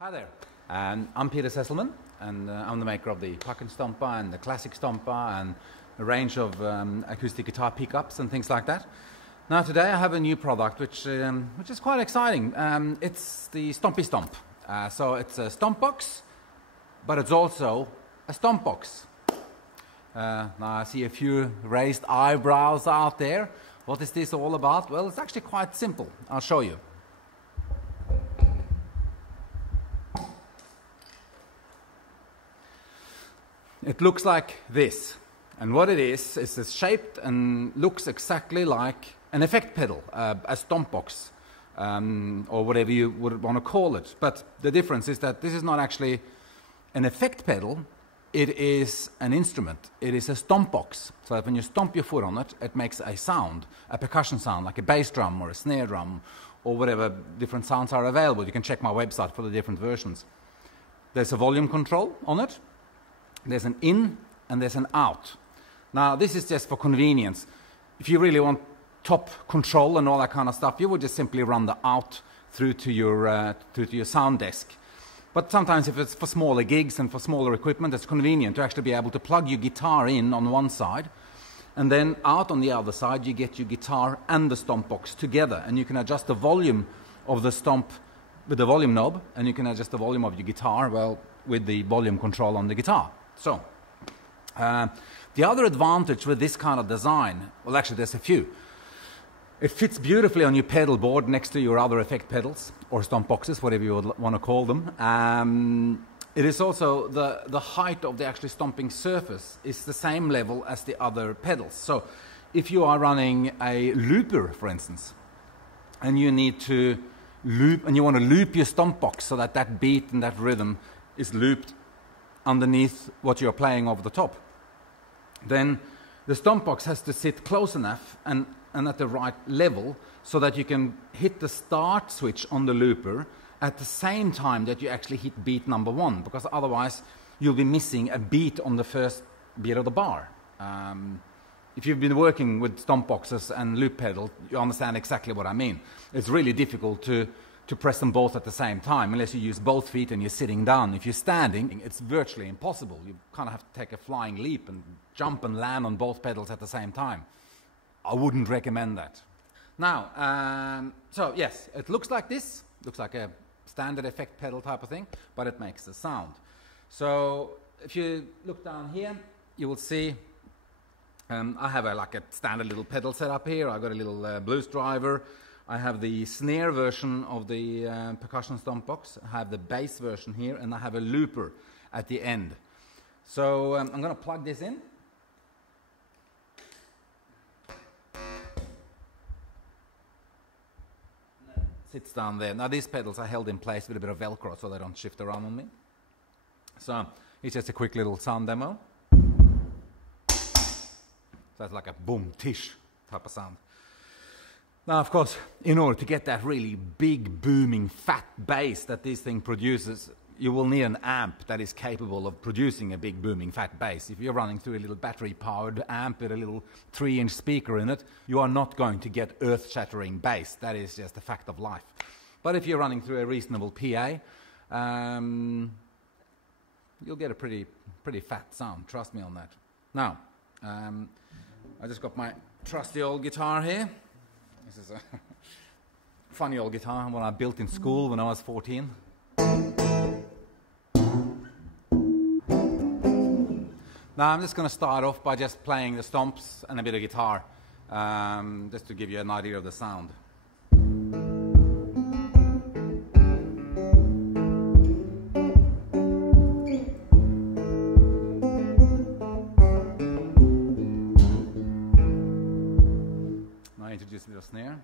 Hi there, I'm Peter Sesselman, and I'm the maker of the Pocket Stomper and the Classic Stomper and a range of acoustic guitar pickups and things like that. Now today I have a new product which is quite exciting. It's the Stompy Stomp. So it's a stomp box, but it's also a stomp box. Now I see a few raised eyebrows out there. What is this all about? Well, it's actually quite simple. I'll show you. It looks like this, and what it is it's shaped and looks exactly like an effect pedal, a stomp box, or whatever you would want to call it. But the difference is that this is not actually an effect pedal, it is an instrument. It is a stomp box, so that when you stomp your foot on it, it makes a sound, a percussion sound, like a bass drum or a snare drum, or whatever different sounds are available. You can check my website for the different versions. There's a volume control on it. There's an in and there's an out. Now this is just for convenience. If you really want top control and all that kind of stuff, you would just simply run the out through to your sound desk. But sometimes if it's for smaller gigs and for smaller equipment, it's convenient to actually be able to plug your guitar in on one side, and then out on the other side you get your guitar and the stomp box together, and you can adjust the volume of the stomp with the volume knob, and you can adjust the volume of your guitar, well, with the volume control on the guitar. So, the other advantage with this kind of design, well actually there's a few. It fits beautifully on your pedal board next to your other effect pedals, or stomp boxes, whatever you would want to call them. It is also, the height of the actually stomping surface is the same level as the other pedals. So, if you are running a looper, for instance, and you need to loop, and you want to loop your stomp box so that that beat and that rhythm is looped underneath what you're playing over the top, then the stomp box has to sit close enough and at the right level so that you can hit the start switch on the looper at the same time that you actually hit beat number one, because otherwise you'll be missing a beat on the first beat of the bar. If you've been working with stomp boxes and loop pedals, you understand exactly what I mean. It's really difficult to press them both at the same time, unless you use both feet and you're sitting down. If you're standing, it's virtually impossible. You kind of have to take a flying leap and jump and land on both pedals at the same time. I wouldn't recommend that. Now, so yes, it looks like this. Looks like a standard effect pedal type of thing, but it makes a sound. So if you look down here, you will see I have like a standard little pedal setup here. I've got a little blues driver. I have the snare version of the percussion stomp box. I have the bass version here, and I have a looper at the end. So I'm going to plug this in. Sits down there. Now these pedals are held in place with a bit of Velcro so they don't shift around on me. So it's just a quick little sound demo. So it's like a boom, tish type of sound. Now, of course, in order to get that really big, booming, fat bass that this thing produces, you will need an amp that is capable of producing a big, booming, fat bass. If you're running through a little battery-powered amp with a little 3-inch speaker in it, you are not going to get earth-shattering bass. That is just a fact of life. But if you're running through a reasonable PA, you'll get a pretty fat sound. Trust me on that. Now, I just got my trusty old guitar here. This is a funny old guitar, one I built in school when I was 14. Now I'm just going to start off by just playing the stomps and a bit of guitar, just to give you an idea of the sound. Now I introduce a bit of snare.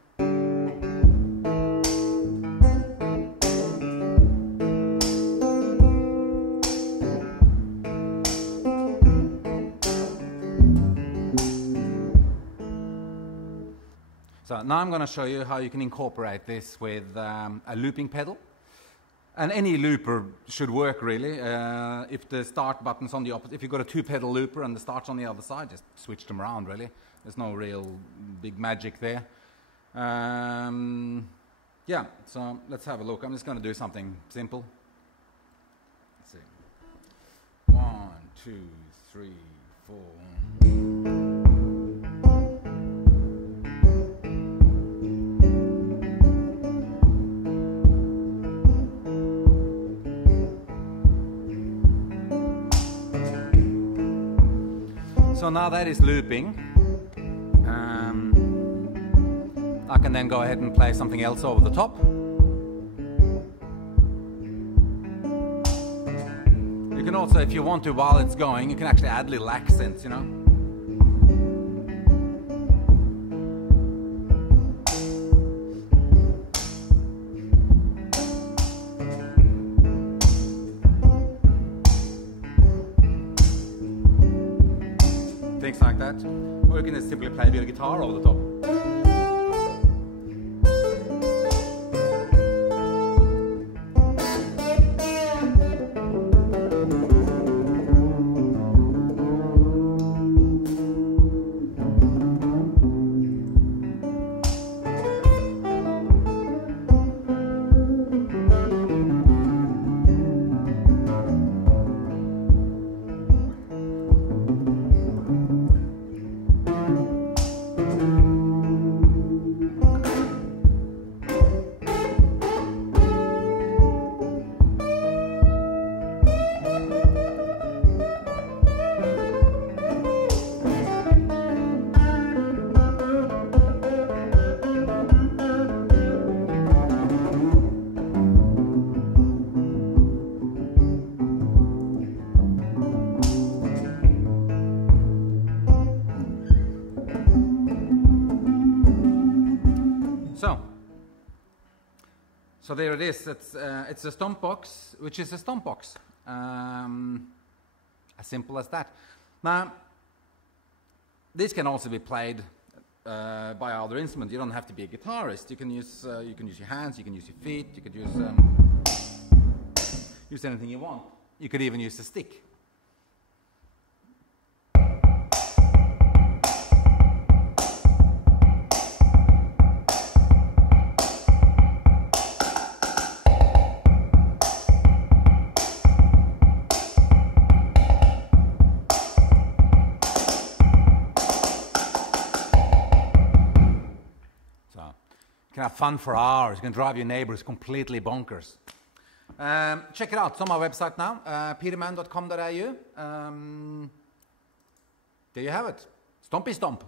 So now I'm going to show you how you can incorporate this with a looping pedal. And any looper should work really. If the start button's on the opposite, if you've got a 2-pedal looper and the start's on the other side, just switch them around really. There's no real big magic there. Yeah, so let's have a look. I'm just going to do something simple. 2, 3, 4. So now that is looping. I can then go ahead and play something else over the top. You can also, if you want to, while it's going, you can actually add little accents, you know. Things like that. Or you can just simply play a bit of guitar over the top. So there it is. It's a stomp box, which is a stomp box. As simple as that. Now, this can also be played by other instruments. You don't have to be a guitarist. You can use your hands. You can use your feet. You could use anything you want. You could even use a stick. You can have fun for hours. You can drive your neighbors completely bonkers. Check it out. It's on my website now, peterman.com.au. There you have it. Stompy Stomp.